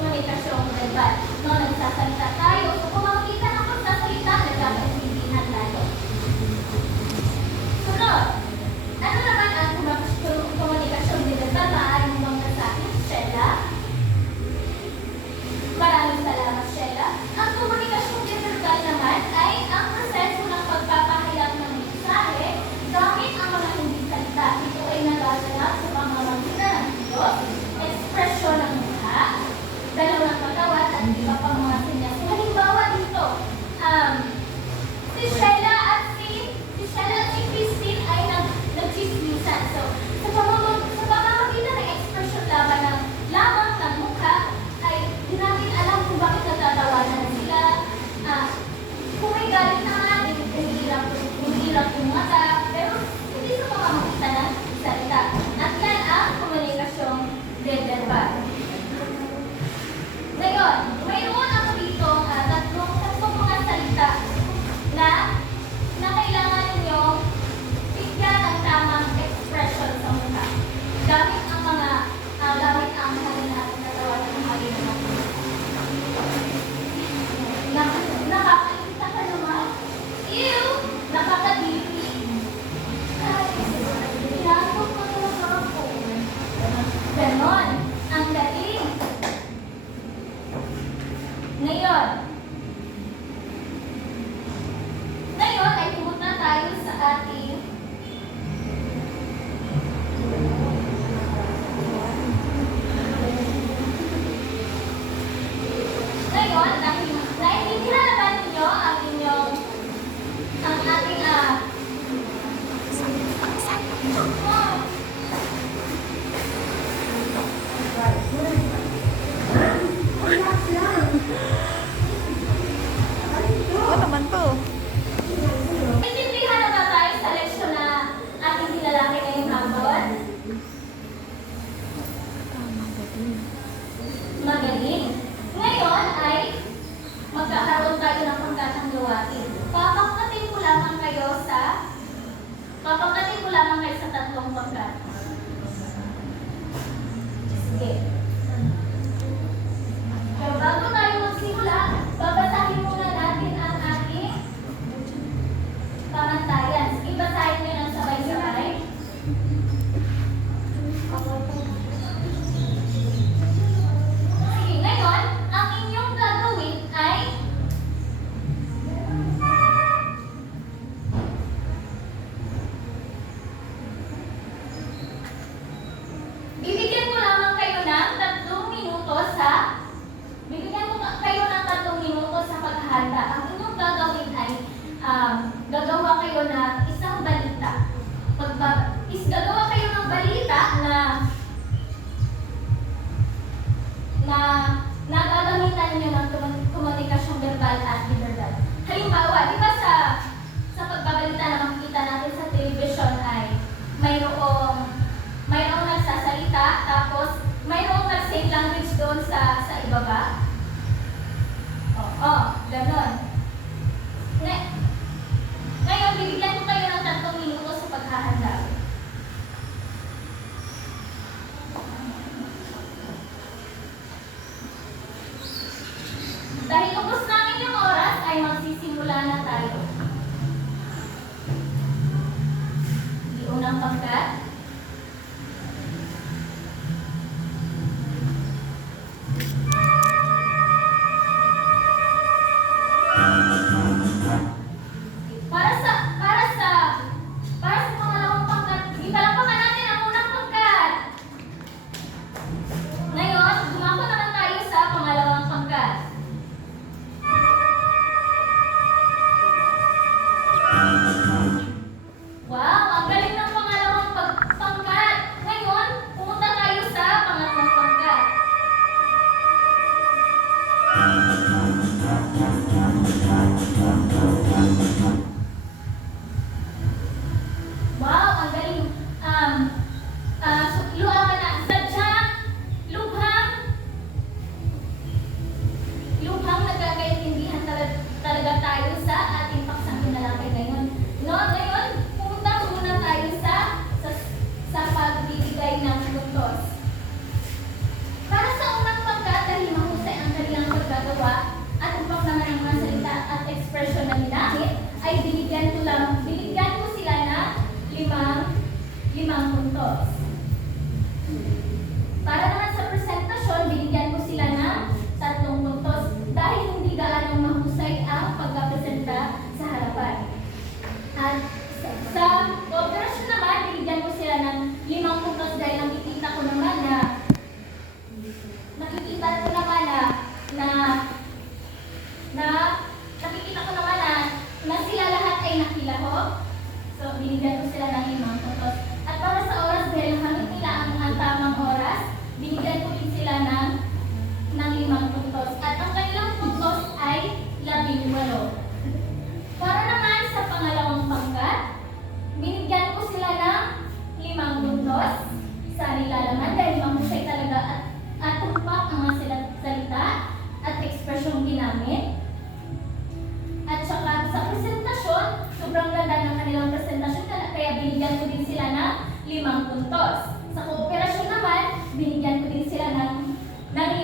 komunikasyong verbal. No, nagsasalita tayo. So, kung makikita ng pagsasalita, nagkakaintindihan tayo. Sunod, ano naman ang komunikasyong verbal? Maaaring mong nasabi, Sheila? Maraming salamat, Sheila. Ang komunikasyong verbal naman ay ang proseso ng pagpapahayag ng mensahe gamit ang mga hindi salita. Ito ay nagaganap sa pamamagitan ng kilos, ekspresyon ng mukha, dalaw ng katawan, at iba pang mga sinyas. Halimbawa dito, si Sheila at si Christine ay nagchismisan. So, sa pamamagitan ng ekspresyon lamang ng mukha, ay di natin alam kung bakit nagtatawanan sila. Kung may galit naman, humihirap yung mata, pero hindi sa pamamagitan ng salita. At yan ang komunikasyong verbal. Ngayon, mayroon ako dito tatlong mga salita na kailangan ninyo bigyan ng tamang expression sa mukha. Gamit ang halin natin na tawanan ng halin natin. Nakakakita ka naman? Ew! Nakakadiri. Ay, pinasok ko talaga ako. Ganon. Ang galing. Ngayon ay pumunta tayo sa ating dahil hindi nalaman ninyo ang ating Oo naman po. Intindihan na ba tayo sa leksyon na ating nilalaki ngayong hapon? Magaling. Ngayon ay magkakaroon tayo ng pangkatang gawain. Papakatin ko lamang kayo sa tatlong pangkat. Sige. Pero bago tayo magsimula, babasahin muna natin ang ating pamantayan. Sige, basahin nyo ng sabay-sabay. Sige, ngayon, ang inyong gagawin ay bibigyan ko lamang kayo ng 3 minuto sa paghahanda. Ang inyong gagawin ay gagawa kayo ng isang balita. Gagawa kayo ng balita na gagamitan niyo ng komunikasyong verbal at verbal. Halimbawa, di ba sa pagbabalita na makikita natin sa television ay mayroong nagsasalita, tapos mayroong nag-same language doon sa ibaba. Oo, gano'n. Ngayon, bibigyan ko kayo ng 3 minuto sa paghahanda. Dahil ubos namin yung oras, ay magsisimula na tayo. Di unang pangkat. Para sa pangalawang pangkat, ipalapakan natin ang unang pangkat. Ngayon, dumako naman tayo sa pangalawang pangkat.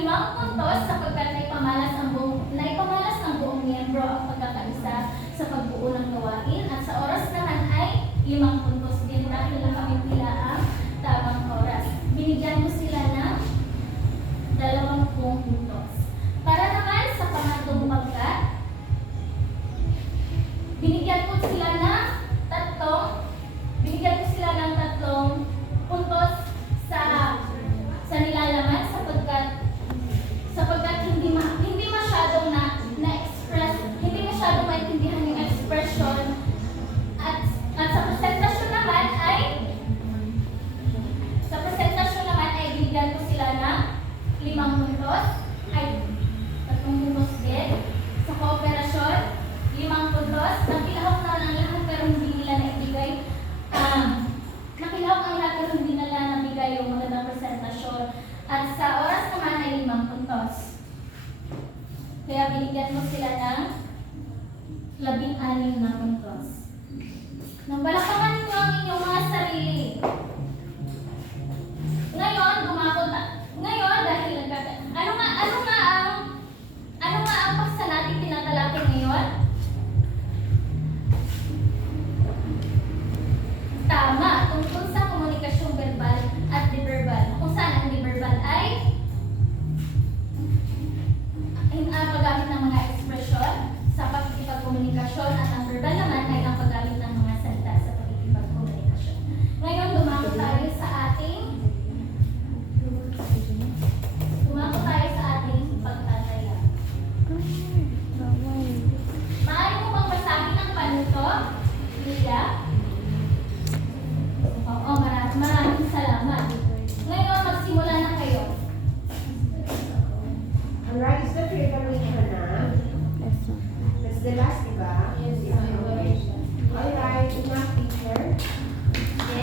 puntos sapagkat naipamalas ng buong miyembro ang pagkakaisa sa pagbuo ng gawain at sa oras naman ay 5 puntos din dahil nakamipila ang tamang oras. Binigyan ko sila ng 20 puntos. Para naman sa pangatlong pagkat, binigyan ko sila ng tatlong puntos sa nilalaman sapagkat hindi masyadong na-express, hindi masyadong maintindihan yung expression at sa presentasyon naman ay binigyan ko sila ng 5 puntos, ay 3 puntos din. Sa kooperasyon, 5 puntos. Nakilahok na ng lahat pero hindi nila naibigay. Nakilahok ang lahat pero hindi nila nabigay yung magandang presentasyon.